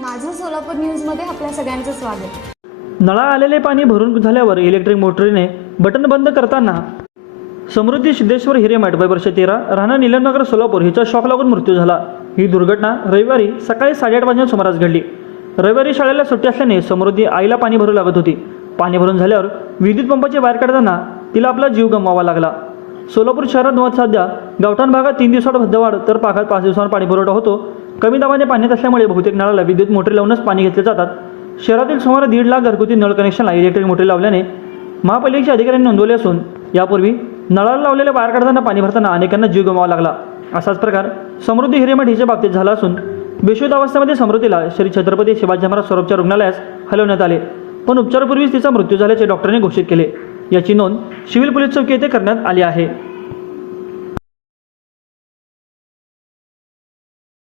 माझं सोलापूर न्यूजमध्ये आपल्या सगळ्यांचं स्वागत. नळा आलेले पाणी भरून झाल्यावर इलेक्ट्रिक मोटरीने बटन बंद करताना समृद्धी सिद्धेश्वर हिरेमठ वय वर्ष तेरा राहणार निलमनगर सोलापूर हिचा शॉक लागून मृत्यू झाला. ही दुर्घटना रविवारी सकाळी साडेआठ वाजता सुमारास घडली. रविवारी शाळेला सुट्टी असल्याने समृद्धी आईला पाणी भरू लागत होती. पाणी भरून झाल्यावर विद्युत पंपाची वायर काढताना तिला आपला जीव गमवावा लागला. सोलापूर शहरात सध्या गावठाण भागात तीन दिवसात भद्दवाढ तर पाकात पाच दिवसांवर पाणी पुरवठा होतो. कमी दाबाने पाण्यात असल्यामुळे बहुतेक नळाला विद्युत मोटर लावूनच पाणी घेतले जातात. शहरातील सुमारे दीड लाख घरगुती नळ कनेक्शनला इलेक्ट्रिक मोटर लावल्याने महापालिकेच्या अधिकाऱ्यांनी नोंदवले असून यापूर्वी नळाला लावलेल्या बाहेर काढताना पाणी भरताना अनेकांना जीव गमावा लागला. असाच प्रकार समृद्धी हिरेमठीच्या बाबतीत झाला असून बेशुद्धावस्थेमध्ये समृद्धीला श्री छत्रपती शिवाजी महाराज स्वरूपच्या रुग्णालयास हलवण्यात आले. पण उपचारापूर्वीच तिचा मृत्यू झाल्याचे डॉक्टरने घोषित केले. याची नोंद सिव्हिल पोलीस चौकी येथे करण्यात आली आहे.